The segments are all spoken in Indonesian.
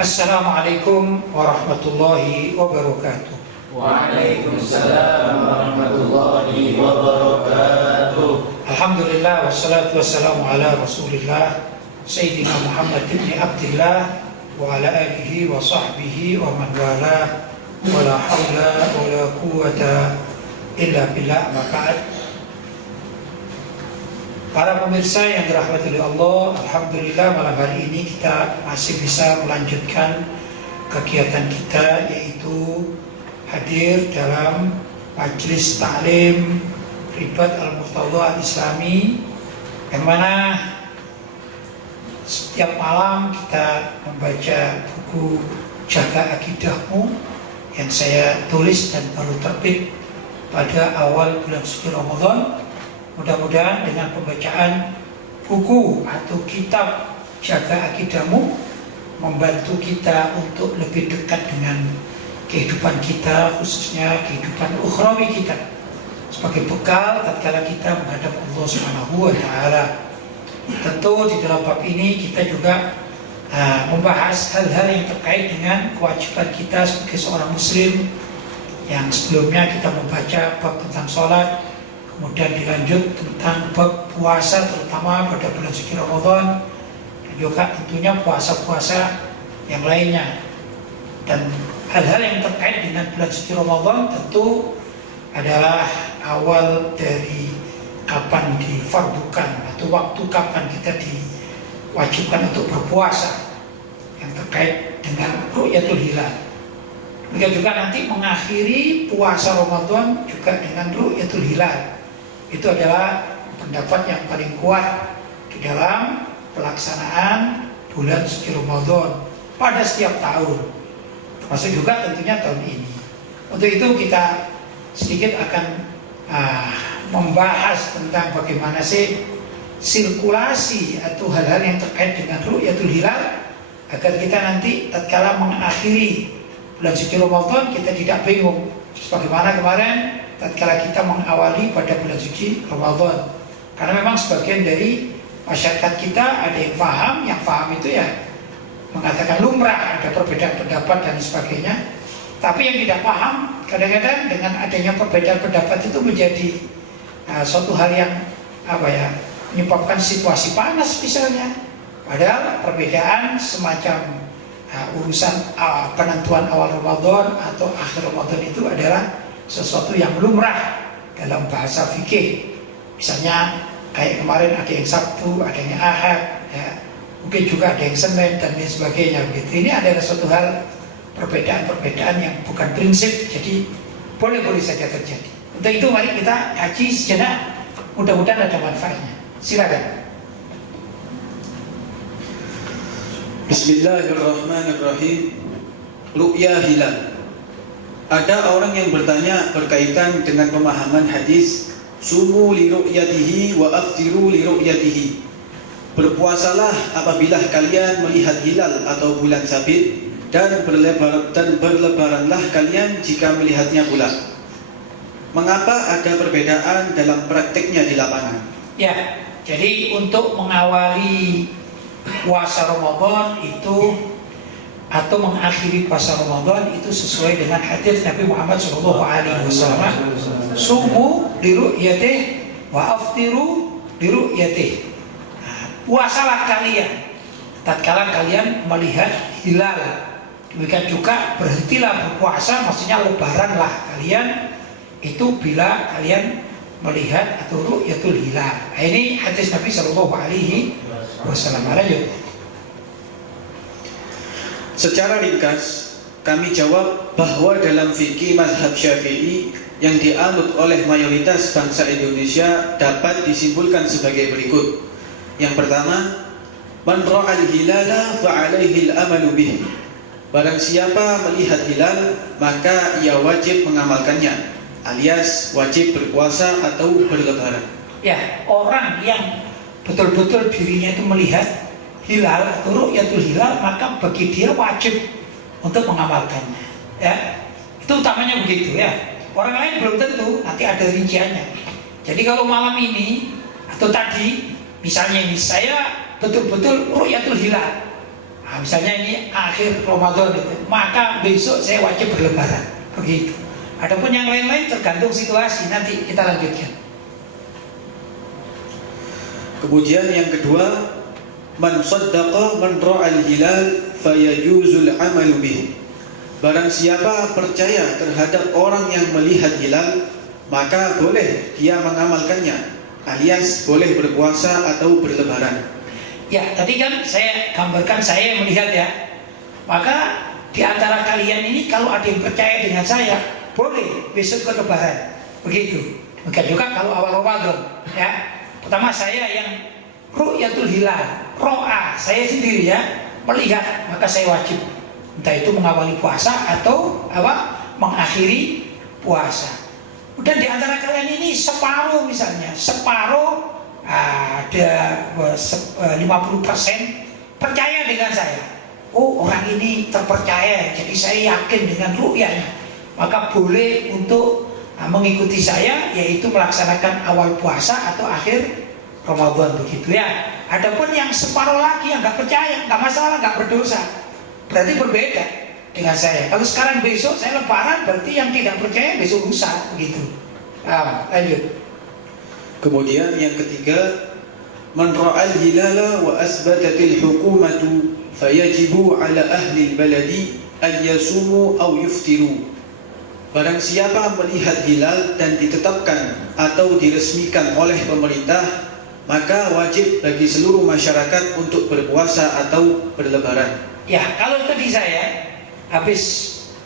Assalamualaikum warahmatullahi wabarakatuh. Waalaikumsalam warahmatullahi wabarakatuh. Alhamdulillah wassalatu wassalamu ala Rasulillah Sayyidina Muhammad ibn Abdillah wa ala alihi wa sahbihi wa man wala wa la hawla wa la quwwata illa billah. Maka para pemirsa yang dirahmati oleh Allah, alhamdulillah malam hari ini kita masih bisa melanjutkan kegiatan kita, yaitu hadir dalam majelis ta'lim Ribat Al-Murtadha Al-Islami, yang mana setiap malam kita membaca buku Jaga Akidahmu yang saya tulis dan baru terbit pada awal bulan suci Ramadan. Mudah-mudahan dengan pembacaan buku atau kitab Jaga Akidahmu membantu kita untuk lebih dekat dengan kehidupan kita, khususnya kehidupan ukhrawi kita, sebagai bekal tatkala kita menghadap Allah Subhanahu wa taala. Tentu di dalam bab ini kita juga membahas hal-hal yang terkait dengan kewajiban kita sebagai seorang muslim, yang sebelumnya kita membaca bab tentang sholat, kemudian dilanjut tentang bab puasa, terutama pada bulan suci Ramadan, dan juga tentunya puasa-puasa yang lainnya. Dan hal-hal yang terkait dengan bulan suci Ramadan tentu adalah awal dari kapan difardukan atau waktu kapan kita diwajibkan untuk berpuasa, yang terkait dengan ru'yatul hilal. Demikian juga nanti mengakhiri puasa Ramadan juga dengan ru'yatul hilal. Itu adalah pendapat yang paling kuat di dalam pelaksanaan bulan suci Ramadan pada setiap tahun, termasuk juga tentunya tahun ini. Untuk itu kita sedikit akan membahas tentang bagaimana sih sirkulasi atau hal-hal yang terkait dengan ru'yatul hilal, agar kita nanti tatkala mengakhiri bulan suci Ramadan kita tidak bingung, sebagaimana kemarin tatkala kita mengawali pada bulan suci Ramadan. Karena memang sebagian dari masyarakat kita ada yang paham itu ya mengatakan lumrah, ada perbedaan pendapat dan sebagainya. Tapi yang tidak paham kadang-kadang dengan adanya perbedaan pendapat itu menjadi suatu hal yang menyebabkan situasi panas misalnya. Padahal perbedaan semacam urusan penentuan awal Ramadan atau akhir Ramadan itu adalah sesuatu yang lumrah dalam bahasa fikih. Misalnya kayak kemarin ada yang Sabtu, ada yang Ahad, ya. Mungkin juga ada yang Senin dan lain sebagainya. Begitu. Ini adalah suatu hal perbedaan-perbedaan yang bukan prinsip, jadi boleh-boleh saja terjadi. Untuk itu mari kita kaji sejenak, mudah-mudahan ada manfaatnya. Silakan. Bismillahirrahmanirrahim. Ru'ya hilal. Ada orang yang bertanya berkaitan dengan pemahaman hadis sumu li ru'yatihi wa aftiru li ru'yatihi. Berpuasalah apabila kalian melihat hilal atau bulan sabit, dan berlebaranlah kalian jika melihatnya pula. Mengapa ada perbedaan dalam praktiknya di lapangan? Ya, jadi untuk mengawali puasa Ramadan itu atau mengakhiri puasa Ramadan itu sesuai dengan hadis Nabi Muhammad SAW. Sumu li ru'yatih wa aftiru li ru'yatih. Puasalah kalian tatkala kalian melihat hilal. Demikian juga berhentilah berpuasa, maksudnya lebaranlah kalian itu bila kalian melihat atau ru'yatul hilal. Ini hadis Nabi SAW. Secara ringkas, kami jawab bahwa dalam fikih mazhab Syafi'i yang dianut oleh mayoritas bangsa Indonesia dapat disimpulkan sebagai berikut. Yang pertama, man ra'al hilala fa'alaihi al-amalu bih. Barang siapa melihat hilal, maka ia wajib mengamalkannya, alias wajib berpuasa atau berlebaran. Ya, orang yang betul-betul dirinya itu melihat hilal atau ru'yatul hilal, maka bagi dia wajib untuk mengamalkannya. Ya, itu utamanya begitu ya. Orang lain belum tentu, nanti ada rinciannya. Jadi kalau malam ini atau tadi, misalnya ini saya betul-betul ru'yatul hilal, Nah, misalnya ini akhir Ramadan itu, maka besok saya wajib berlebaran. Begitu. Adapun yang lain-lain tergantung situasi. Nanti kita lanjutkan. Kemudian yang kedua, man saddaqa man ra'al hilal fayajuzul amalu bih. Barang siapa percaya terhadap orang yang melihat hilal, maka boleh dia mengamalkannya, alias boleh berpuasa atau berlebaran. Ya, tadi kan saya gambarkan saya melihat ya. Maka di antara kalian ini kalau ada yang percaya dengan saya, boleh besok ke lebaran. Begitu. Mungkin juga kalau awal Ramadan ya. Pertama saya yang ru'yatul hilal, ro'a, saya sendiri ya melihat, maka saya wajib. Entah itu mengawali puasa atau mengakhiri puasa. Dan di antara kalian ini separuh misalnya, separuh ada 50% percaya dengan saya. Oh, orang ini terpercaya, jadi saya yakin dengan ru'yanya. Maka boleh untuk mengikuti saya, yaitu melaksanakan awal puasa atau akhir Ramadan, begitu ya. Adapun yang separuh lagi yang nggak percaya, nggak masalah, nggak berdosa, berarti berbeda dengan saya. Kalau sekarang besok saya lebaran, berarti yang tidak percaya besok lusa, begitu. Lanjut. Kemudian yang ketiga, man ra'al hilala wa asbatatil hukumatu fayajibu ala ahli baladi an yasumu aw yuftiru. Barang siapa melihat hilal dan ditetapkan atau diresmikan oleh pemerintah, maka wajib bagi seluruh masyarakat untuk berpuasa atau berlebaran. Ya, kalau tadi saya habis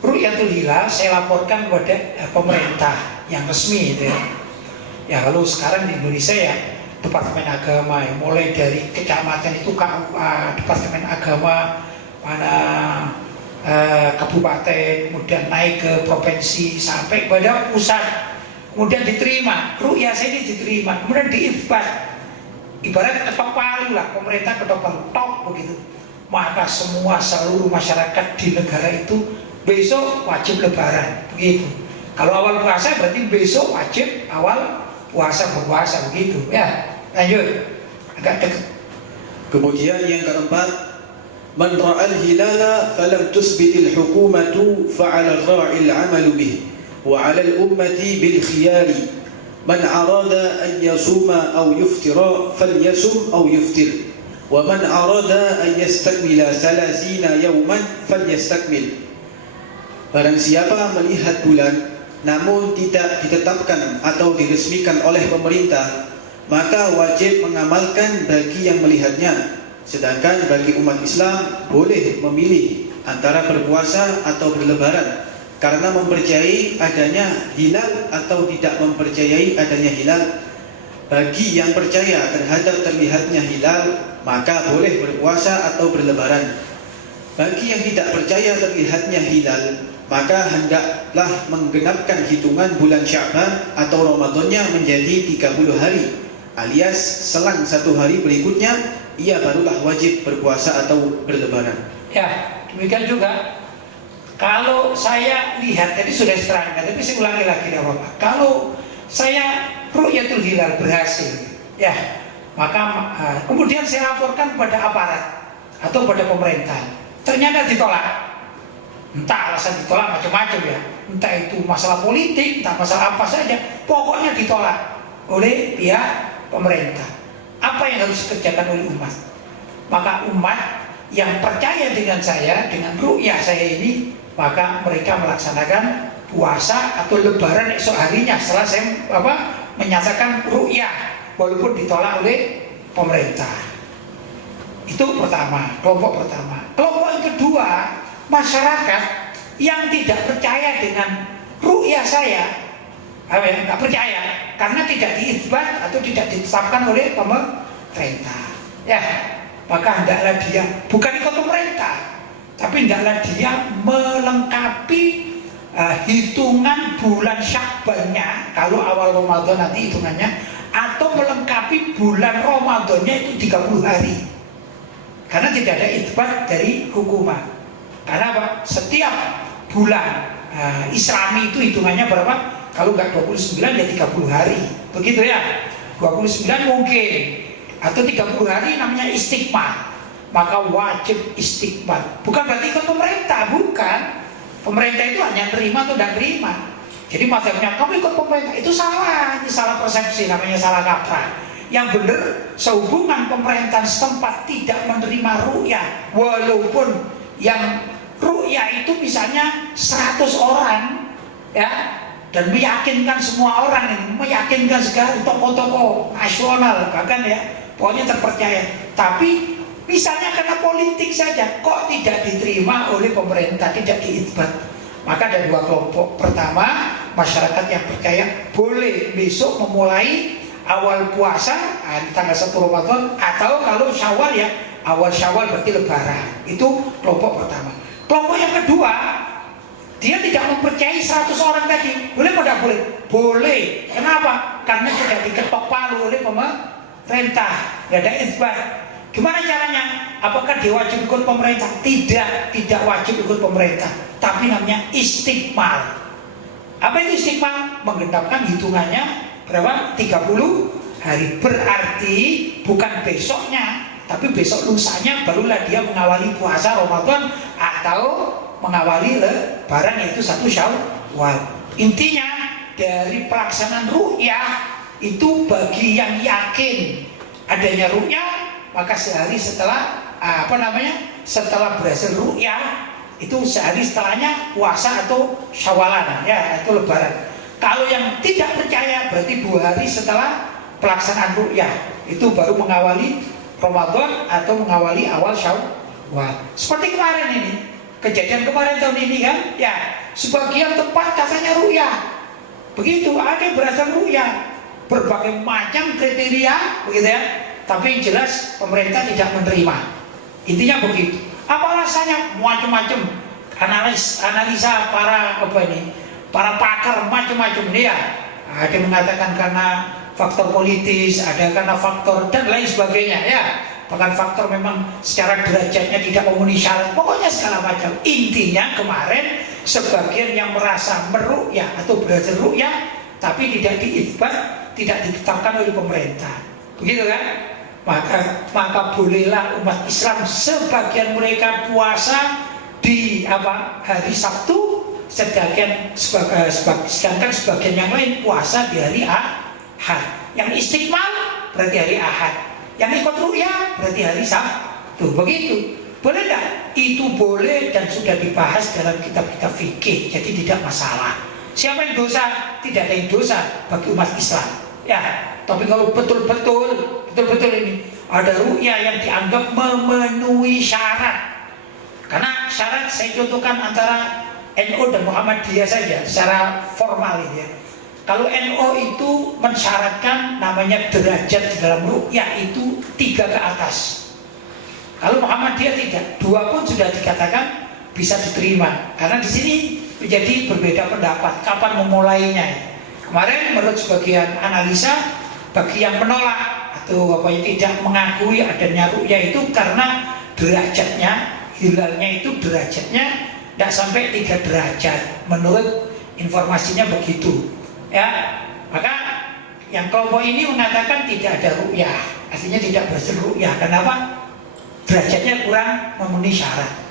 ru'yatul hilal, saya laporkan kepada pemerintah yang resmi itu ya. Ya, kalau sekarang di Indonesia ya Departemen Agama ya, mulai dari kecamatan itu KUA, Departemen Agama, mana kabupaten, kemudian naik ke provinsi sampai pada pusat, kemudian diterima, ru'yah saya ini diterima, kemudian diisbat, ibarat ketok palu lah, pemerintah ketok palu, tok begitu. Maka semua seluruh masyarakat di negara itu besok wajib lebaran, begitu. Kalau awal puasa berarti besok wajib awal puasa berpuasa, begitu ya. Lanjut, agak dekat. Kemudian yang keempat, man ra'al hilala falam tusbitil hukumatu fa'ala ra'il amalu bih wa 'ala al-ummati bil khiyari man arada an yasuma aw yuftira falyasum aw yuftir wa man arada an yastakmila 30 yawman falyastakmil. Barang siapa melihat bulan namun tidak ditetapkan atau diresmikan oleh pemerintah, maka wajib mengamalkan bagi yang melihatnya. Sedangkan bagi umat Islam boleh memilih antara berpuasa atau berlebaran, karena mempercayai adanya hilal atau tidak mempercayai adanya hilal. Bagi yang percaya terhadap terlihatnya hilal, maka boleh berpuasa atau berlebaran. Bagi yang tidak percaya terlihatnya hilal, maka hendaklah menggenapkan hitungan bulan Sya'ban atau Ramadannya menjadi 30 hari, alias selang 1 hari berikutnya ia barulah wajib berpuasa atau berlebaran. Ya, demikian juga kalau saya lihat, tadi sudah diterangkan, tapi saya ulangi lagi ya Bapak. Kalau saya ru'yatul hilal berhasil, ya, maka kemudian saya laporkan kepada aparat atau pada pemerintah, ternyata ditolak. Entah alasan ditolak macam-macam ya, entah itu masalah politik, entah masalah apa saja, pokoknya ditolak oleh pihak pemerintah. Apa yang harus dikerjakan oleh umat? Maka umat yang percaya dengan saya, dengan ru'yah saya ini, maka mereka melaksanakan puasa atau lebaran esok harinya setelah saya menyatakan ru'yah, walaupun ditolak oleh pemerintah. Itu pertama, kelompok pertama. Kelompok yang kedua, masyarakat yang tidak percaya dengan ru'yah saya, nggak percaya karena tidak diisbat atau tidak ditetapkan oleh pemerintah. Ya, maka hendaklah dia bukan ikut pemerintah, tapi hendaklah dia melengkapi hitungan bulan Sya'bannya kalau awal Ramadan nanti hitungannya, atau melengkapi bulan Ramadannya itu 30 hari. Karena tidak ada isbat dari hukuman. Karena apa? Setiap bulan Islami itu hitungannya berapa? Kalau nggak 29 ya 30 hari, begitu ya. 29 mungkin, atau 30 hari namanya istiqmah. maka wajib istiqbal. Bukan berarti ikut pemerintah, bukan. Pemerintah itu hanya terima atau tidak terima. Jadi mazhabnya kamu ikut pemerintah itu salah, ini salah persepsi, namanya salah kaprah. Yang benar, sehubungan pemerintahan setempat tidak menerima ru'yah, walaupun yang ru'yah itu misalnya 100 orang, ya, dan meyakinkan semua orang ini, meyakinkan segala tokoh-tokoh nasional bahkan ya, pokoknya terpercaya. Tapi misalnya karena politik saja, kok tidak diterima oleh pemerintah, tidak diithbat. Maka ada dua kelompok. Pertama, masyarakat yang percaya boleh besok memulai awal puasa tanggal 1 Ramadan, atau kalau Syawal ya, awal Syawal berarti Lebaran. Itu kelompok pertama. Kelompok yang kedua, dia tidak mempercayai 100 orang tadi. Boleh atau tidak boleh? Boleh. Kenapa? Karena sudah diketok palu oleh pemerintah, tidak ada itsbat. Gimana caranya? Apakah dia wajib ikut pemerintah? Tidak wajib ikut pemerintah. Tapi namanya istiqmal. Apa itu istiqmal? Menggenapkan hitungannya berapa? 30 hari. Berarti bukan besoknya, tapi besok lusanya barulah dia mengawali puasa Ramadan atau mengawali Lebaran, yaitu 1 Syawal. Intinya dari pelaksanaan ru'yah itu bagi yang yakin adanya ru'yah, maka sehari setelah setelah berhasil ru'yah itu sehari setelahnya puasa atau Syawalan, ya, itu Lebaran. Kalau yang tidak percaya berarti 2 hari setelah pelaksanaan ru'yah itu baru mengawali Ramadan atau mengawali awal Syawal. Seperti kemarin ini, kejadian kemarin tahun ini kan, ya, sebagian tempat katanya ru'yah. Begitu, ada yang berasal ru'yah, berbagai macam kriteria, begitu ya. Tapi yang jelas pemerintah tidak menerima. Intinya begitu. Apa alasannya? Macam-macam. Analisa para para pakar macam-macam dia. Ada yang mengatakan karena faktor politis, ada karena faktor dan lain sebagainya, ya. Bahkan faktor memang secara derajatnya tidak memenuhi syarat. Pokoknya segala macam. Intinya kemarin sebagian yang merasa meru'yah atau berhasil ru'yah tapi tidak diithbat, tidak ditetapkan oleh pemerintah. Begitu kan? Maka bolehlah umat Islam sebagian mereka puasa di hari Sabtu, sedangkan sebagian yang lain puasa di hari Ahad. Yang istiqmal berarti hari Ahad, yang ikut ru'yah berarti hari Sabtu. Begitu. Boleh tidak? Itu boleh dan sudah dibahas dalam kitab-kitab fikih, jadi tidak masalah. Siapa yang dosa? Tidak ada yang dosa bagi umat Islam, ya. Tapi kalau betul-betul ini ada ru'yah yang dianggap memenuhi syarat. Karena syarat saya contohkan antara NU dan Muhammadiyah saja secara formal ini ya. Kalau NU itu mensyaratkan namanya derajat di dalam ru'yah itu 3 ke atas. Kalau Muhammadiyah tidak, 2 pun sudah dikatakan bisa diterima. Karena di sini menjadi berbeda pendapat kapan memulainya. Kemarin menurut sebagian analisa, bagi yang menolak atau tidak mengakui adanya ru'yah itu karena derajatnya, hilalnya itu derajatnya tidak sampai 3 derajat menurut informasinya begitu, ya. Maka yang kelompok ini mengatakan tidak ada ru'yah, artinya tidak berhasil ru'yah. Kenapa? Derajatnya kurang memenuhi syarat.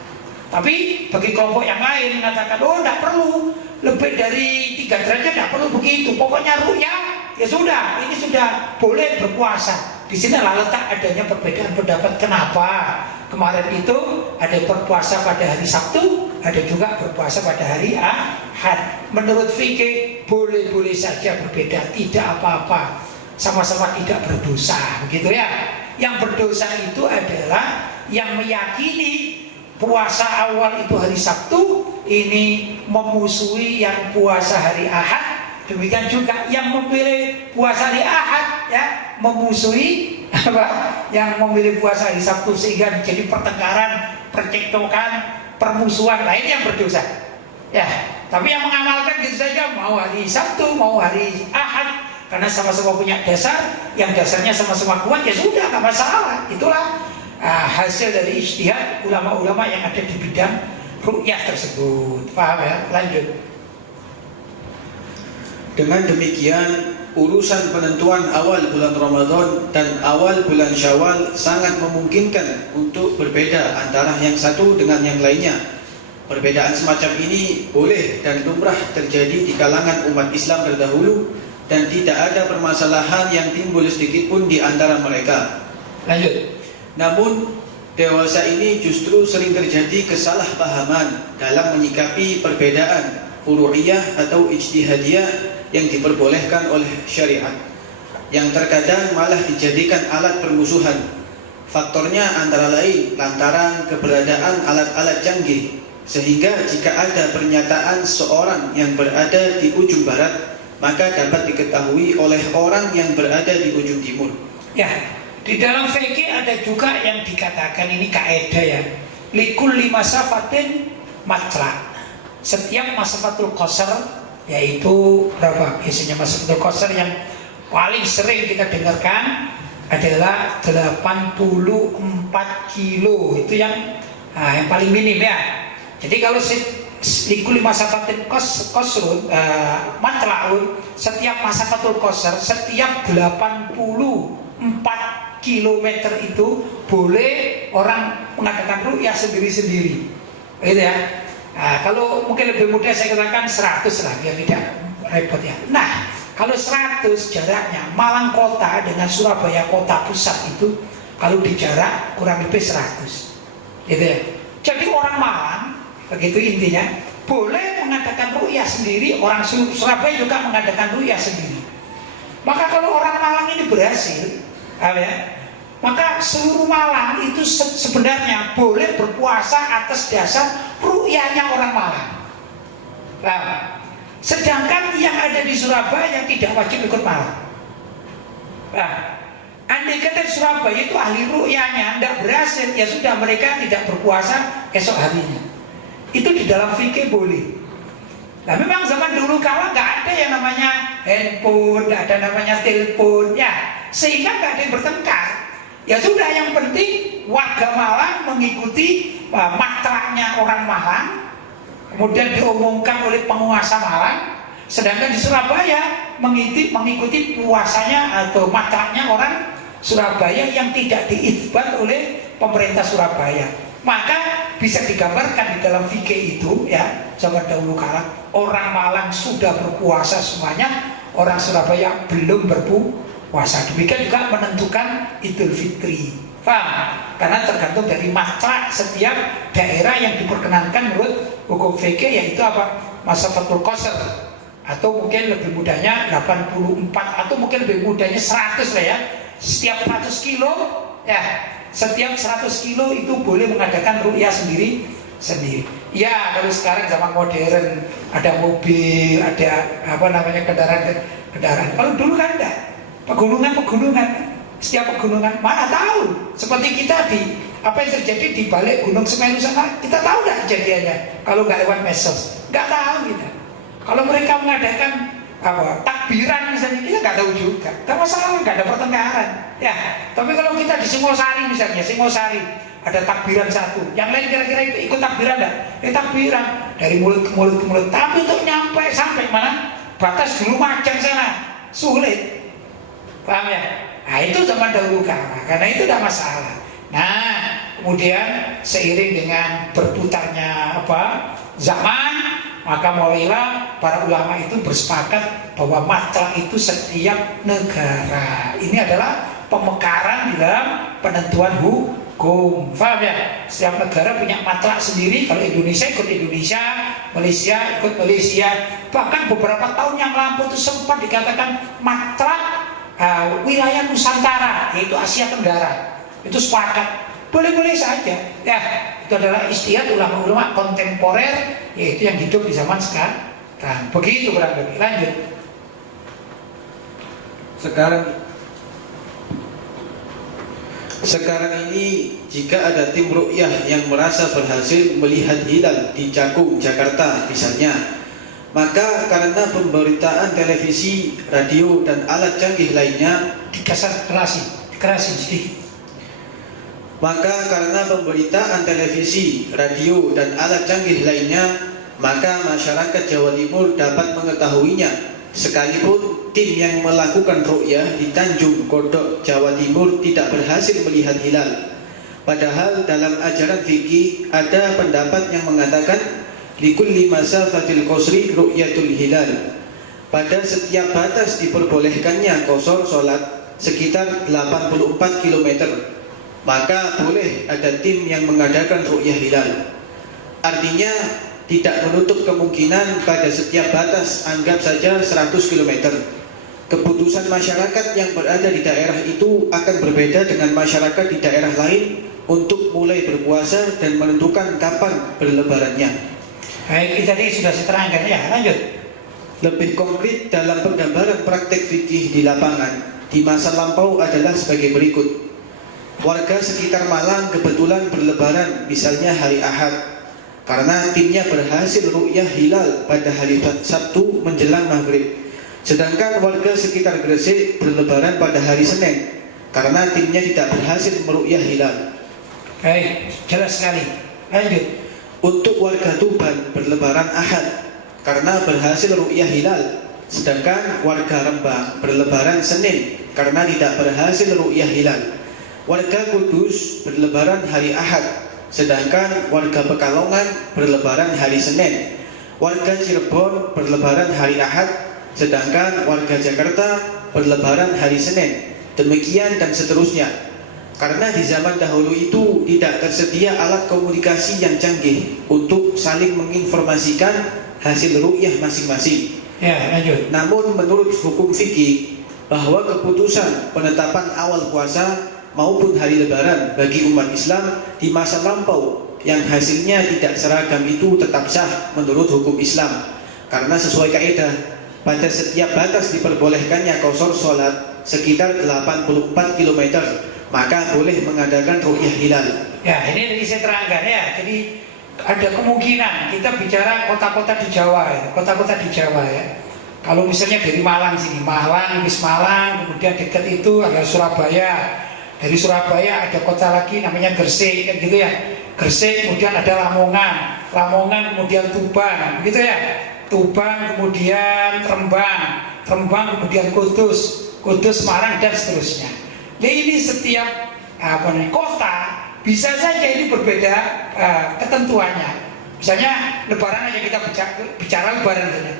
Tapi bagi kelompok yang lain mengatakan, oh tidak perlu lebih dari 3 derajat, tidak perlu begitu, pokoknya ru'yah ya sudah, ini sudah boleh berpuasa. Di sinilah letak adanya perbedaan pendapat. Kenapa kemarin itu ada berpuasa pada hari Sabtu, ada juga berpuasa pada hari Ahad. Menurut fikih boleh-boleh saja berbeda, tidak apa-apa, sama-sama tidak berdosa, begitu ya. Yang berdosa itu adalah yang meyakini puasa awal itu hari Sabtu ini memusuhi yang puasa hari Ahad. Demikian juga yang memilih puasa hari Ahad ya memusuhi yang memilih puasa hari Sabtu, sehingga menjadi pertengkaran, percekcokan, permusuhan. Lain yang berdosa. Ya, tapi yang mengamalkan gitu saja, mau hari Sabtu, mau hari Ahad, karena sama-sama punya dasar, yang dasarnya sama-sama kuat, ya sudah, nggak masalah. Itulah hasil dari ijtihad ulama-ulama yang ada di bidang ru'yah tersebut. Paham ya? Lanjut. Dengan demikian urusan penentuan awal bulan Ramadan dan awal bulan Syawal sangat memungkinkan untuk berbeda antara yang satu dengan yang lainnya. Perbedaan semacam ini boleh dan lumrah terjadi di kalangan umat Islam terdahulu dan tidak ada permasalahan yang timbul sedikit pun di antara mereka. Lanjut. Namun dewasa ini justru sering terjadi kesalahpahaman dalam menyikapi perbedaan furu'iyah atau ijtihadiyah yang diperbolehkan oleh syariat, yang terkadang malah dijadikan alat permusuhan. Faktornya antara lain lantaran keberadaan alat-alat canggih, sehingga jika ada pernyataan seorang yang berada di ujung barat, maka dapat diketahui oleh orang yang berada di ujung timur. Ya, di dalam fikih ada juga yang dikatakan ini kaidah ya. Likulli masafatin matla. Setiap masafatul qasar, yaitu berapa biasanya masafatul qasar yang paling sering kita dengarkan adalah 84 kilo. Itu yang paling minim ya. Jadi kalau likulli masafatin qasrun matlaun, setiap masafatul qasar, setiap 84 kilometer itu boleh orang mengadakan ru'yah sendiri-sendiri. Gitu ya. Kalau mungkin lebih mudah saya katakan 100 lah biar tidak repot ya. Nah, kalau 100 jaraknya Malang kota dengan Surabaya kota pusat itu kalau di jarak kurang lebih 100. Gitu ya. Jadi orang Malang, begitu intinya, boleh mengadakan ru'yah sendiri, orang Surabaya juga mengadakan ru'yah sendiri. Maka kalau orang Malang ini berhasil, ya, maka seluruh Malang itu sebenarnya boleh berpuasa atas dasar ru'yahnya orang Malang. Nah, sedangkan yang ada di Surabaya tidak wajib ikut Malang. Nah, andai kata Surabaya itu ahli ru'yahnya tidak berhasil, ya sudah mereka tidak berpuasa esok harinya. Itu di dalam fikih boleh. Nah, memang zaman dulu kala nggak ada yang namanya handphone, nggak ada namanya telepon, ya, sehingga nggak ada yang bertengkar. Ya sudah, yang penting warga Malang mengikuti matlaknya orang Malang, kemudian diumumkan oleh penguasa Malang. Sedangkan di Surabaya mengikuti puasanya atau matlaknya orang Surabaya yang tidak diitsbat oleh pemerintah Surabaya. Maka bisa digambarkan di dalam fikih itu ya, zaman dahulu kala orang Malang sudah berpuasa semuanya, orang Surabaya belum berpuasa. Demikian juga menentukan Idul Fitri. Paham? Karena tergantung dari matlak setiap daerah yang diperkenankan menurut hukum fikih, yaitu apa? Masafatul qasar, atau mungkin lebih mudahnya 84, atau mungkin lebih mudahnya 100 lah ya. Setiap 100 kilo ya, setiap 100 kilo itu boleh mengadakan ru'yah sendiri. Ya, kalau sekarang zaman modern, ada mobil, ada kendaraan. Kalau dulu kan enggak. Pegunungan, setiap pegunungan mana tahu. Seperti kita apa yang terjadi di balik Gunung Semeru sana, kita tahu enggak kejadiannya kalau nggak lewat medsos? Nggak tahu kita. Kalau mereka mengadakan takbiran misalnya, kita nggak tahu juga. Tidak masalah, nggak ada pertengkaran. Ya, tapi kalau kita di Singosari misalnya, ada takbiran satu, yang lain kira-kira itu ikut takbiran enggak? Takbiran dari mulut ke mulut. Tapi untuk sampai mana? Batas dulu Majang sana, sulit. Paham ya? Nah, itu zaman dahulu kala, karena itu tidak masalah. Nah, kemudian seiring dengan berputarnya zaman, maka mulailah para ulama itu bersepakat bahwa matlak itu setiap negara. Ini adalah pemekaran di dalam penentuan hukum. Paham ya? Setiap negara punya matlak sendiri. Kalau Indonesia ikut Indonesia, Malaysia ikut Malaysia. Bahkan beberapa tahun yang lampau itu sempat dikatakan matlak wilayah Nusantara, yaitu Asia Tenggara. Itu sepakat. Boleh-boleh saja. Ya, itu adalah ijtihad ulama-ulama kontemporer, yaitu yang hidup di zaman sekarang. Begitu kurang lebih. Lanjut. Sekarang ini jika ada tim ru'yah yang merasa berhasil melihat hilal di Cakung, Jakarta misalnya, maka karena pemberitaan televisi, radio, dan alat canggih lainnya dikerasin sedikit. Maka karena pemberitaan televisi, radio, dan alat canggih lainnya, maka masyarakat Jawa Timur dapat mengetahuinya, sekalipun tim yang melakukan ru'yah di Tanjung Kodok, Jawa Timur tidak berhasil melihat hilal. Padahal dalam ajaran fikih ada pendapat yang mengatakan likulli masafatil qasri ru'yatul hilal. Pada setiap batas diperbolehkannya qasar salat sekitar 84 km, maka boleh ada tim yang mengadakan ru'yah hilal. Artinya tidak menutup kemungkinan pada setiap batas, anggap saja 100 km. Keputusan masyarakat yang berada di daerah itu akan berbeda dengan masyarakat di daerah lain untuk mulai berpuasa dan menentukan kapan berlebarannya. Baik, tadi sudah saya terangkan ya, lanjut. Lebih konkret dalam penggambaran praktek fikih di lapangan di masa lampau adalah sebagai berikut. Warga sekitar Malang kebetulan berlebaran misalnya hari Ahad, karena timnya berhasil ru'yah hilal pada hari Sabtu menjelang maghrib. Sedangkan warga sekitar Gresik berlebaran pada hari Senin karena timnya tidak berhasil meru'yah hilal. Baik, jelas sekali. Lanjut. Untuk warga Tuban berlebaran Ahad karena berhasil ru'yah hilal. Sedangkan warga Rembang berlebaran Senin karena tidak berhasil ru'yah hilal. Warga Kudus berlebaran hari Ahad, sedangkan warga Pekalongan berlebaran hari Senin. Warga Cirebon berlebaran hari Ahad, sedangkan warga Jakarta berlebaran hari Senin. Demikian dan seterusnya. Karena di zaman dahulu itu tidak tersedia alat komunikasi yang canggih untuk saling menginformasikan hasil ru'yah masing-masing. Ya, lanjut. Namun menurut hukum fikih bahwa keputusan penetapan awal puasa maupun hari lebaran bagi umat Islam di masa lampau yang hasilnya tidak seragam itu tetap sah menurut hukum Islam, karena sesuai kaidah pada setiap batas diperbolehkannya qasar salat sekitar 84 km, maka boleh mengadakan ru'yah hilal. Ya, ini tadi saya terangkan ya. Jadi ada kemungkinan kita bicara kota-kota di Jawa ya, kota-kota di Jawa ya. Kalau misalnya dari Malang sini, Malang, kemudian dekat itu ada Surabaya. Dari Surabaya ada kota lagi namanya Gresik, kan gitu ya. Gresik kemudian ada Lamongan kemudian Tuban, begitu ya. Tuban kemudian Rembang kemudian Kudus, Semarang dan seterusnya. Nah, ini setiap kota bisa saja ini berbeda ketentuannya. Misalnya Lebaran aja kita bicara Lebaran saja.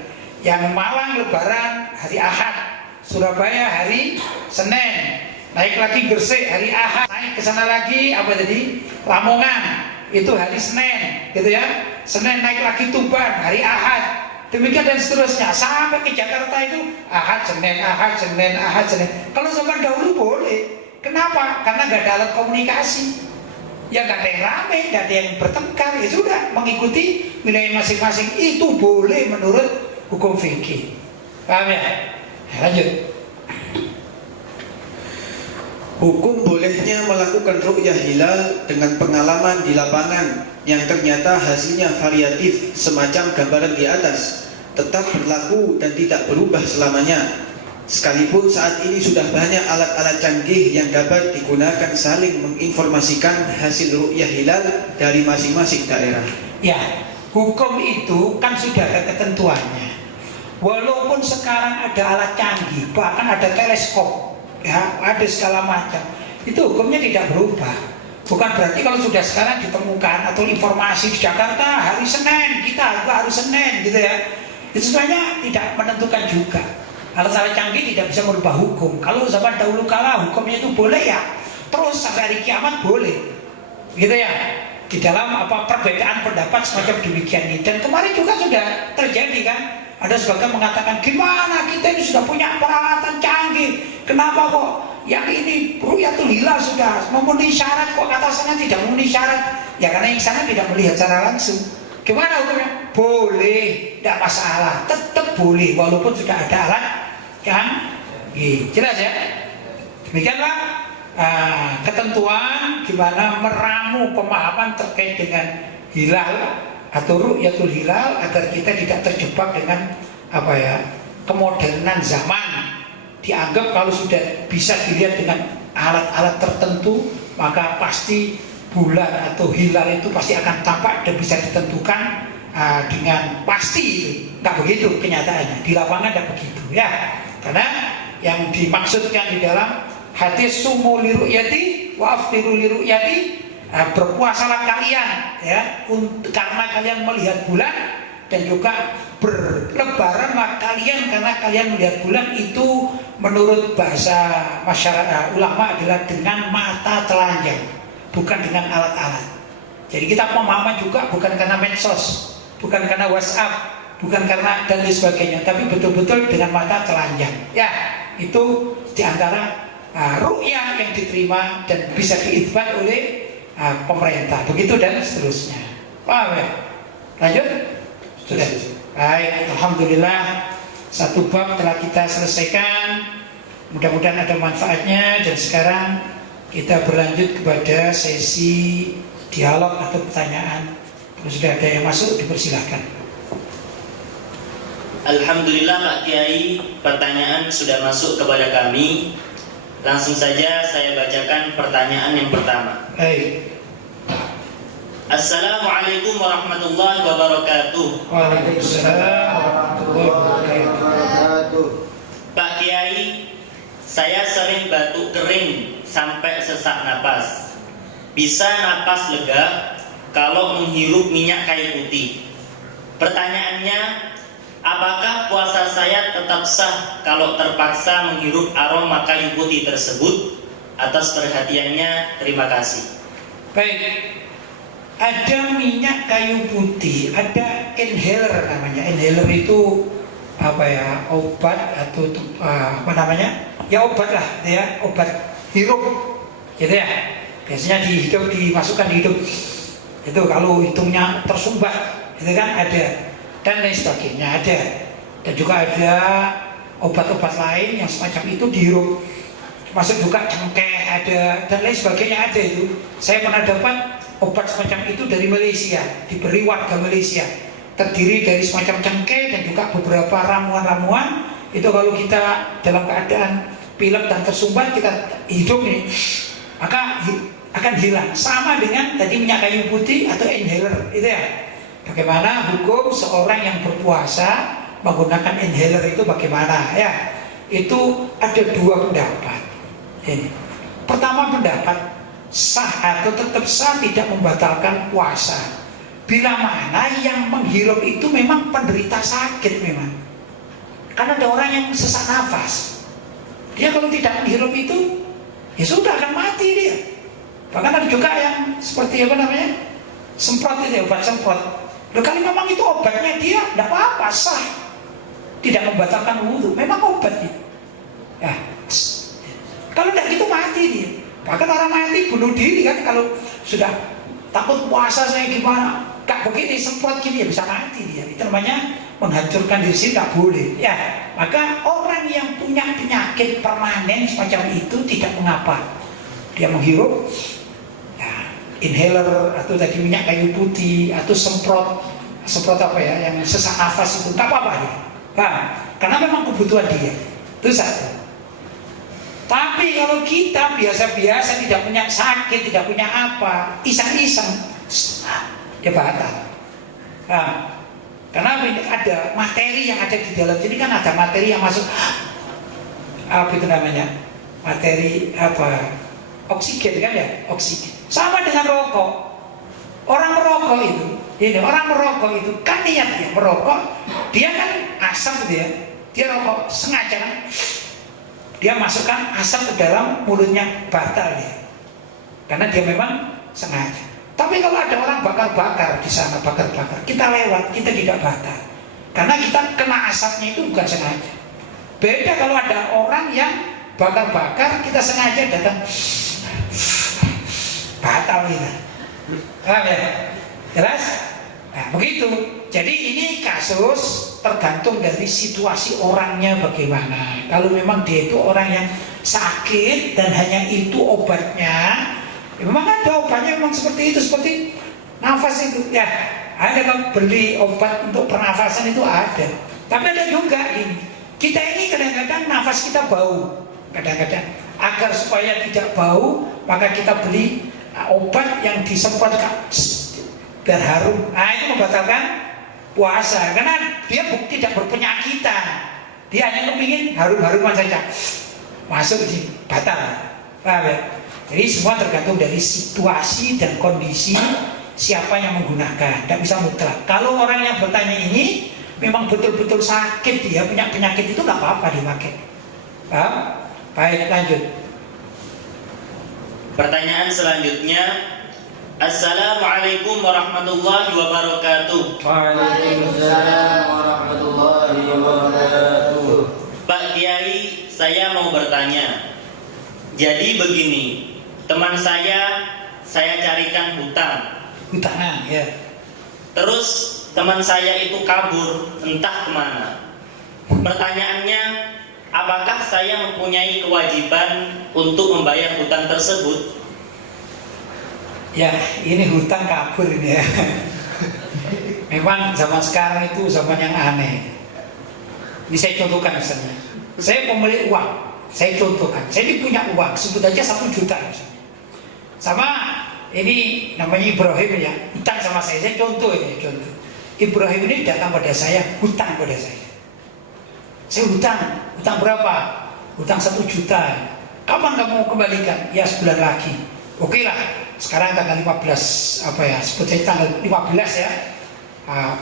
Yang Malang Lebaran hari Ahad, Surabaya hari Senin. Naik lagi Gresik hari Ahad, naik ke sana lagi apa tadi? Lamongan itu hari Senin, gitu ya. Senin naik lagi Tuban hari Ahad. Demikian dan seterusnya sampai ke Jakarta itu Ahad Senin. Kalau zaman dahulu boleh. Kenapa? Karena nggak ada alat komunikasi. Ya nggak ada yang ramai, nggak ada yang bertengkar. Ya sudah mengikuti wilayah masing-masing, itu boleh menurut hukum fikih. Paham ya? Lanjut. Hukum bolehnya melakukan ru'yah hilal dengan pengalaman di lapangan yang ternyata hasilnya variatif semacam gambaran di atas tetap berlaku dan tidak berubah selamanya. Sekalipun saat ini sudah banyak alat-alat canggih yang dapat digunakan saling menginformasikan hasil ru'yah hilal dari masing-masing daerah. Ya, hukum itu kan sudah ada ketentuannya. Walaupun sekarang ada alat canggih, bahkan ada teleskop, ya, ada segala macam, itu hukumnya tidak berubah. Bukan berarti kalau sudah sekarang ditemukan atau informasi di Jakarta hari Senin, kita juga harus Senin gitu ya. Itu sebenarnya tidak menentukan juga. Alat-alat canggih tidak bisa merubah hukum. Kalau zaman dahulu kala hukumnya itu boleh ya, terus sampai hari kiamat boleh, gitu ya. Di dalam perbedaan pendapat semacam demikian ini. Dan kemarin juga sudah terjadi kan. Ada sebagian mengatakan, gimana kita ini sudah punya peralatan canggih, kenapa kok yang ini ru'yatul hilal sudah memenuhi syarat, kok kata sana tidak memenuhi syarat? Ya karena yang sana tidak melihat secara langsung. Gimana hukumnya? Boleh, tidak masalah, tetap boleh walaupun sudah ada alat canggih. Jelas ya? Demikianlah ketentuan gimana meramu pemahaman terkait dengan hilal atau ru'yatul hilal agar kita tidak terjebak dengan kemodernan zaman. Dianggap kalau sudah bisa dilihat dengan alat-alat tertentu maka pasti bulan atau hilal itu pasti akan tampak dan bisa ditentukan dengan pasti. Nggak begitu kenyataannya, di lapangan tidak begitu ya. Karena yang dimaksudkan di dalam hadis sumu li ru'yati wa aftiru li ru'yati, berpuasalah kalian ya karena kalian melihat bulan, dan juga berlebaranlah kalian karena kalian melihat bulan. Itu menurut bahasa masyarakat ulama adalah dengan mata telanjang, bukan dengan alat-alat. Jadi kita pemahaman juga bukan karena medsos, bukan karena WhatsApp, bukan karena dan lain sebagainya, tapi betul-betul dengan mata telanjang. Ya, itu diantara ru'yah yang diterima dan bisa diitsbat oleh pemerintah. Begitu dan seterusnya. Paham ya? Lanjut? Sudah. Baik, alhamdulillah satu bab telah kita selesaikan. Mudah-mudahan ada manfaatnya. Dan sekarang kita berlanjut kepada sesi dialog atau pertanyaan. Kalau sudah ada yang masuk, dipersilahkan. Alhamdulillah Pak Kiai, pertanyaan sudah masuk kepada kami. Langsung saja saya bacakan pertanyaan yang pertama. Baik. Assalamualaikum warahmatullahi wabarakatuh. Waalaikumsalam warahmatullahi wabarakatuh. Pak Kiai, saya sering batuk kering sampai sesak napas. Bisa napas lega kalau menghirup minyak kayu putih. Pertanyaannya, apakah puasa saya tetap sah kalau terpaksa menghirup aroma kayu putih tersebut? Atas perhatiannya, terima kasih. Baik. Ada minyak kayu putih, ada inhaler namanya. Inhaler itu apa ya? Obat atau apa namanya? Ya obat lah, ya obat hirup, gitu ya. Biasanya dimasukkan di hidung. Itu kalau hidungnya tersumbat, itu kan ada. Dan lain sebagainya ada. Dan juga ada obat-obat lain yang semacam itu dihirup. Masuk juga cengkeh ada, dan lain sebagainya ada itu. Saya pernah dapat obat semacam itu dari Malaysia, diberi warga Malaysia, terdiri dari semacam cengkeh dan juga beberapa ramuan-ramuan. Itu kalau kita dalam keadaan pilek dan tersumbat, kita hidup nih, maka akan hilang. Sama dengan tadi minyak kayu putih atau inhaler, itu ya. Bagaimana hukum seorang yang berpuasa menggunakan inhaler itu bagaimana ya? Itu ada dua pendapat. Ini pertama, pendapat sah atau tetap sah, tidak membatalkan puasa bila mana yang menghirup itu memang penderita sakit memang. Karena ada orang yang sesak nafas, dia kalau tidak menghirup itu ya sudah akan mati dia. Bahkan ada juga yang seperti apa namanya, semprot itu ya, obat semprot. Loh, kalau memang itu obatnya dia tidak apa-apa, sah, tidak membatalkan wudhu, memang obat itu. Ya, kalau tidak gitu mati dia. Bahkan orang mati bunuh diri kan, kalau sudah takut puasa saya gimana, gak begini semprot gini ya bisa mati dia. Itu namanya menghancurkan diri sendiri, gak boleh. Ya, maka orang yang punya penyakit permanen semacam itu tidak mengapa dia menghirup ya, inhaler atau tadi minyak kayu putih atau semprot apa ya, yang sesak nafas itu gak apa-apa dia. Nah, karena memang kebutuhan dia. Itu satu. Tapi kalau kita biasa-biasa, tidak punya sakit, tidak punya apa, iseng-iseng, ya batal. Nah, karena ada materi yang ada di dalam sini kan, ada materi yang masuk, apa itu namanya, materi apa, oksigen kan ya, oksigen. Sama dengan rokok. Orang merokok itu, orang merokok itu kan niat dia merokok, dia kan asam gitu ya, dia rokok sengaja kan. Dia masukkan asap ke dalam mulutnya, batal dia. Karena dia memang sengaja. Tapi kalau ada orang bakar-bakar di sana, bakar-bakar, kita lewat, kita tidak batal. Karena kita kena asapnya itu bukan sengaja. Beda kalau ada orang yang bakar-bakar, kita sengaja datang, batal kita. Paham ya? Jelas? Nah, begitu. Jadi ini kasus tergantung dari situasi orangnya bagaimana. Kalau memang dia itu orang yang sakit dan hanya itu obatnya, ya memang ada obatnya memang seperti itu, seperti nafas itu. Ya, ada kan beli obat untuk pernafasan itu ada. Tapi ada juga ini. Kita ini kadang-kadang nafas kita bau. Kadang-kadang agar supaya tidak bau, maka kita beli obat yang disemprotkan biar harum. Nah, itu membatalkan puasa karena dia tidak berpenyakitan. Dia hanya kepingin harum-haruman saja, masuk di batal. Paham ya? Jadi semua tergantung dari situasi dan kondisi siapa yang menggunakan. Tidak bisa mutlak. Kalau orang yang bertanya ini memang betul-betul sakit, dia punya penyakit, itu nggak apa-apa dipakai. Paham? Baik, lanjut. Pertanyaan selanjutnya, Assalamualaikum warahmatullahi wabarakatuh. Waalaikumsalam warahmatullahi wabarakatuh. Pak Kiai, saya mau bertanya. Jadi begini, teman saya carikan hutang. Hutangan, ya. Terus teman saya itu kabur, entah kemana. Pertanyaannya, apakah saya mempunyai kewajiban untuk membayar hutang tersebut? Ya, ini hutang kabur ini ya. Memang zaman sekarang itu zaman yang aneh. Ini saya contohkan misalnya. Saya pemilik uang. Saya contohkan, saya ini punya uang, sebut aja 1 juta misalnya. Sama ini namanya Ibrahim ya, hutang sama saya contoh ini, contoh. Ibrahim ini datang pada saya, hutang pada saya. Saya hutang berapa? Hutang 1 juta. Kapan kamu kembalikan? Ya sebulan lagi. Oke lah, sekarang tanggal 15, sebut saja tanggal 15 ya.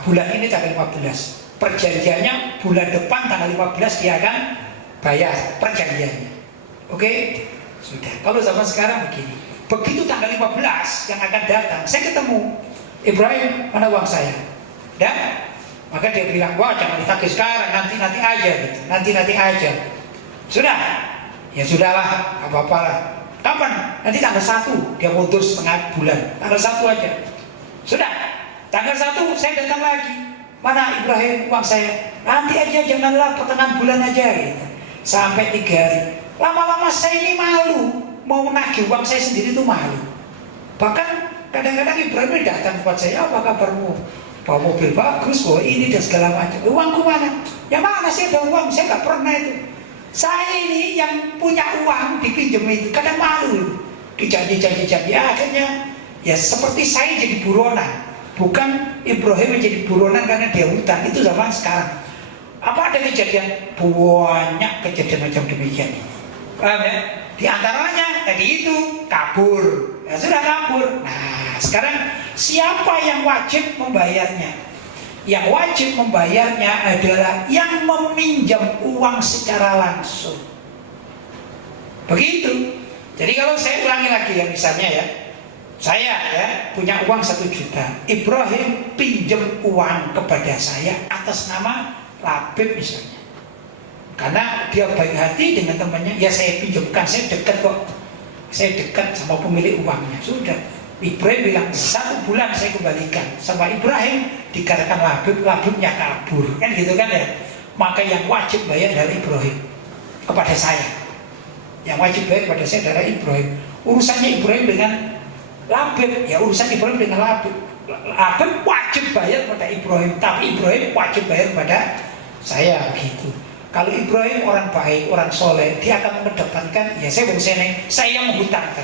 Bulan ini tanggal 15. Perjanjiannya bulan depan tanggal 15 dia akan bayar perjanjiannya. Oke? Sudah. Kalau zaman sekarang begini. Begitu tanggal 15 yang akan datang, saya ketemu Ibrahim, mana uang saya? Dan maka dia bilang, wah jangan ditagih sekarang, nanti aja gitu. Nanti aja. Sudah? Ya sudahlah, apa-apa lah. Kapan? Nanti tanggal 1, dia mundur setengah bulan. Tanggal 1 aja. Sudah? Tanggal 1 saya datang lagi. Mana Ibrahim uang saya? Nanti aja, janganlah pertengahan bulan aja gitu. Sampai 3 hari. Lama-lama saya ini malu, mau menagih uang saya sendiri itu malu. Bahkan kadang-kadang Ibrahim datang buat saya, apa kabarmu? Bawa mobil bagus, bawa ini dan segala macam. Uangku mana? Ya mana sih ada uang? Saya nggak pernah itu. Saya ini yang punya uang dipinjam itu, kadang malu. Dijanji. Akhirnya ya seperti saya jadi buronan. Bukan Ibrahim menjadi buronan karena dia hutang. Itu zaman sekarang. Apa ada kejadian? Banyak kejadian macam demikian. Paham ya? Di antaranya tadi itu kabur. Ya sudah kabur. Nah, sekarang siapa yang wajib membayarnya? Yang wajib membayarnya adalah yang meminjam uang secara langsung. Begitu. Jadi kalau saya ulangi lagi ya, misalnya ya, saya ya punya uang 1 juta. Ibrahim pinjam uang kepada saya atas nama Labib misalnya. Karena dia baik hati dengan temannya, ya saya pinjamkan, saya dekat kok. Saya dekat sama pemilik uangnya. Sudah. Ibrahim bilang 1 bulan saya kembalikan. Sama Ibrahim dikatakan Labibnya kabur. Kan gitu kan ya. Maka yang wajib bayar dari Ibrahim kepada saya. Yang wajib bayar kepada saya adalah Ibrahim. Urusannya Ibrahim dengan Labib, ya urusan Ibrahim dengan Labib. Labib wajib bayar kepada Ibrahim, tapi Ibrahim wajib bayar kepada saya gitu. Kalau Ibrahim orang baik, orang soleh, dia akan mengedepankan, ya saya yang menghutangkan.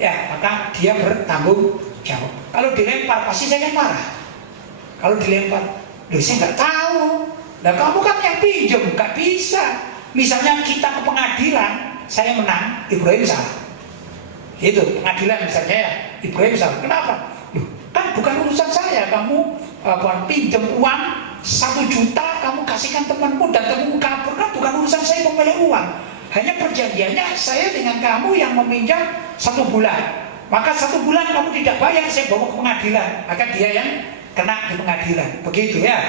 Ya, maka dia bertanggung jawab. Kalau dilempar, pasti saya kan marah. Kalau dilempar, saya nggak tahu. Nah kamu kan yang pinjam, nggak bisa. Misalnya kita ke pengadilan, saya menang, Ibrahim salah. Itu pengadilan misalnya ya, Ibrahim salah. Kenapa? Loh, kan bukan urusan saya. Kamu pinjam uang 1 juta, kamu kasihkan temanmu dan temanmu kabur, kan bukan urusan saya pemilik uang. Hanya perjanjiannya saya dengan kamu yang meminjam 1 bulan. Maka 1 bulan kamu tidak bayar, saya bawa ke pengadilan. Maka dia yang kena di pengadilan. Begitu ya,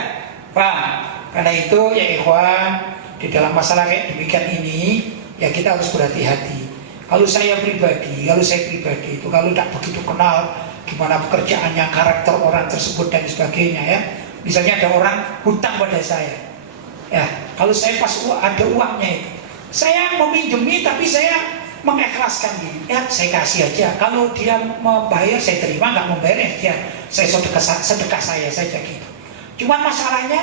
paham? Karena itu ya ikhwan, di dalam masalah kayak demikian ini, ya kita harus berhati-hati. Kalau saya pribadi itu kalau tidak begitu kenal gimana pekerjaannya, karakter orang tersebut dan sebagainya ya. Misalnya ada orang hutang pada saya, ya kalau saya pas ada uangnya itu, saya meminjemi tapi saya mengikhlaskan gini, ya saya kasih aja. Kalau dia membayar saya terima, nggak membayar ya saya sedekah saya saja gitu. Cuma masalahnya,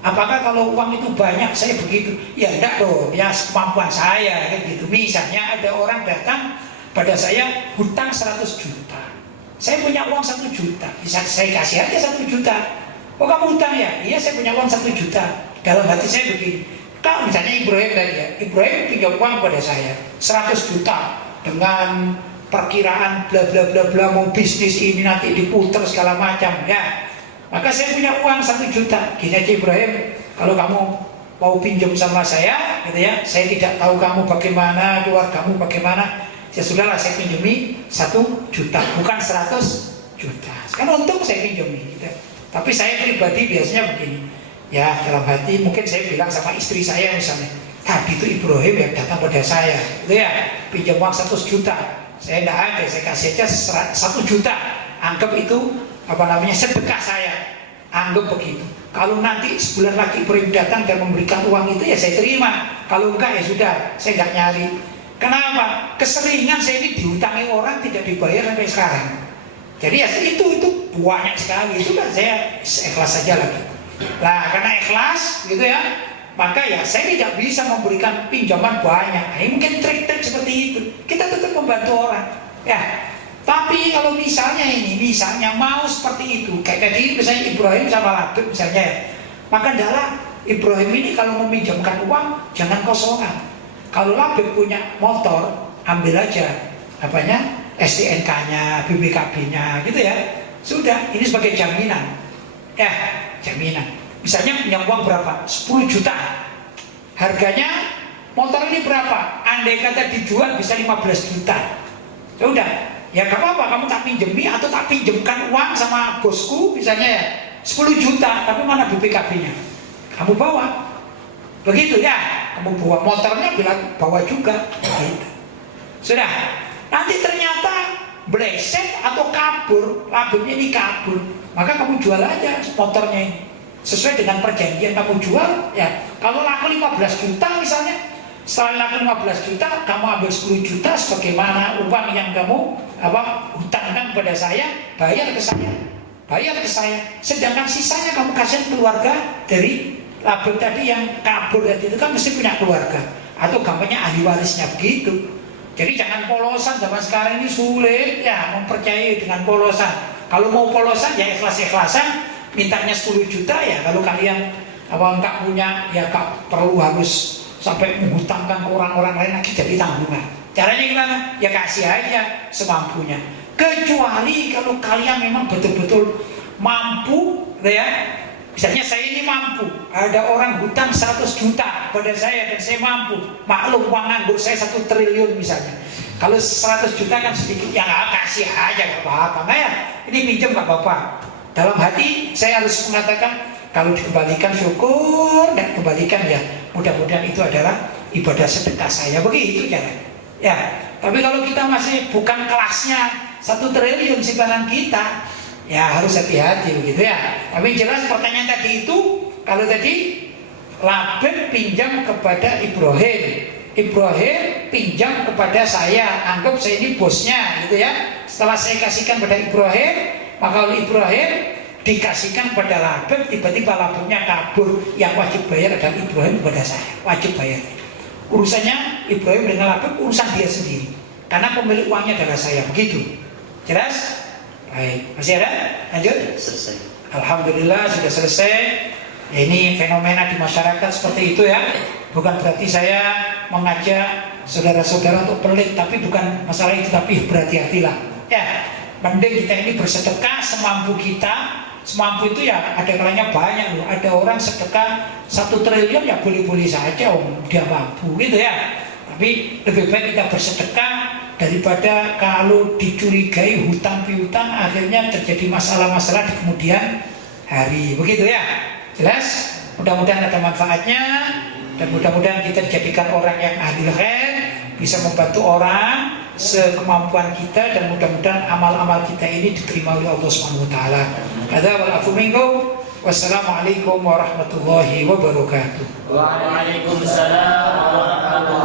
apakah kalau uang itu banyak saya begitu? Ya enggak dong, ya kemampuan saya kan gitu. Misalnya ada orang datang pada saya hutang 100 juta, saya punya uang 1 juta, bisa saya kasih aja 1 juta. Oh kamu hutang ya? Iya saya punya uang 1 juta. Dalam hati saya begini, Kalau misalnya Ibrahim tadi ya, Ibrahim pinjam uang pada saya 100 juta dengan perkiraan bla bla bla bla, mau bisnis ini nanti diputar segala macam ya. Maka saya punya uang 1 juta. Gini aja Ibrahim, kalau kamu mau pinjam sama saya, gitu ya, saya tidak tahu kamu bagaimana, keluargamu bagaimana, ya sudahlah saya pinjami 1 juta, bukan 100 juta. Kan untung saya pinjami, gitu. Tapi saya pribadi biasanya begini, ya dalam hati mungkin saya bilang sama istri saya misalnya, tadi itu Ibrahim yang datang pada saya, gitu ya, pinjam uang 100 juta, saya tidak ada, saya kasih aja 1 juta, anggap itu sedekah saya, anggap begitu. Kalau nanti sebulan lagi Ibrahim datang dan memberikan uang itu ya saya terima. Kalau enggak ya sudah, saya enggak nyari. Kenapa? Keseringan saya ini diutangi orang tidak dibayar sampai sekarang. Jadi ya itu banyak sekali. Itu kan saya ikhlas saja lagi. Nah karena ikhlas gitu ya, maka ya saya tidak bisa memberikan pinjaman banyak. Nah, ini mungkin trik-trik seperti itu. Kita tetap membantu orang. Ya. Tapi kalau misalnya mau seperti itu, kayak tadi misalnya Ibrahim sama Labib misalnya, maka adalah Ibrahim ini kalau meminjamkan uang jangan kosongan. Kalau Labib punya motor, ambil aja STNK-nya, BPKB-nya, gitu ya. Sudah, ini sebagai jaminan. Ya, jaminan. Misalnya pinjam uang berapa? 10 juta. Harganya motor ini berapa? Andai kata dijual bisa 15 juta. Sudah. Ya gak apa-apa, kamu tak pinjemi atau tak pinjemkan uang sama bosku misalnya ya 10 juta, tapi mana BPKB-nya? Kamu bawa. Begitu ya, kamu bawa motornya bilang bawa juga. Begitu. Sudah, nanti ternyata bleset atau kabur, labelnya ini kabur, maka kamu jual aja motornya ini. Sesuai dengan perjanjian kamu jual, ya kalau laku 15 juta misalnya, setelah laku 15 juta, kamu ambil 10 juta sebagaimana uang yang kamu hutangkan kepada saya, bayar ke saya. Sedangkan sisanya kamu kasih keluarga dari label tadi yang kabur tadi itu kan mesti punya keluarga atau gampangnya ahli warisnya begitu. Jadi jangan polosan, zaman sekarang ini sulit ya mempercayai dengan polosan. Kalau mau polosan ya ikhlas-ikhlasan, mintanya 10 juta ya. Kalau kalian nggak punya ya nggak perlu harus sampai menghutangkan ke orang-orang lain lagi jadi tanggungan. Caranya gimana? Ya kasih aja semampunya. Kecuali kalau kalian memang betul-betul mampu, ya. Misalnya saya ini mampu, ada orang hutang 100 juta pada saya dan saya mampu. Maklum uang nganggur saya 1 triliun misalnya. Kalau 100 juta kan sedikit, ya nggak kasih aja nggak apa-apa. Nggak ya, ini pinjam nggak apa-apa. Dalam hati saya harus mengatakan kalau dikembalikan syukur dan kembalikan ya mudah-mudahan itu adalah ibadah sedekah saya. Begitu caranya. Ya, tapi kalau kita masih bukan kelasnya 1 triliun simpanan kita, ya harus hati-hati begitu ya. Tapi jelas pertanyaan tadi itu, kalau tadi Labib pinjam kepada Ibrahim, Ibrahim pinjam kepada saya, anggap saya ini bosnya gitu ya. Setelah saya kasihkan pada Ibrahim, maka oleh Ibrahim dikasihkan pada Labib, tiba-tiba Labibnya kabur, yang wajib bayar adalah Ibrahim kepada saya, wajib bayar. Urusannya Ibrahim dengan Labib urusan dia sendiri, karena pemilik uangnya adalah saya. Begitu, jelas? Baik, masih ada? Lanjut? Selesai. Alhamdulillah sudah selesai. Ya, ini fenomena di masyarakat seperti itu ya. Bukan berarti saya mengajak saudara-saudara untuk pelit, tapi bukan masalah itu, tapi berhati-hatilah. Ya, mending kita ini bersedekah semampu kita. Semampu itu ya ada kalanya banyak loh. Ada orang sedekah 1 triliun ya boleh-boleh saja, dia mampu gitu ya. Tapi lebih baik kita bersedekah daripada kalau dicurigai hutang piutang akhirnya terjadi masalah-masalah di kemudian hari. Begitu ya. Jelas? Mudah-mudahan ada manfaatnya dan mudah-mudahan kita dijadikan orang yang ahli khair, bisa membantu orang sekemampuan kita, dan mudah-mudahan amal-amal kita ini diterima oleh Allah Subhanahu wa taala. Hadza wal afu minkum. Wassalamualaikum warahmatullahi wabarakatuh. Waalaikumsalam warahmatullahi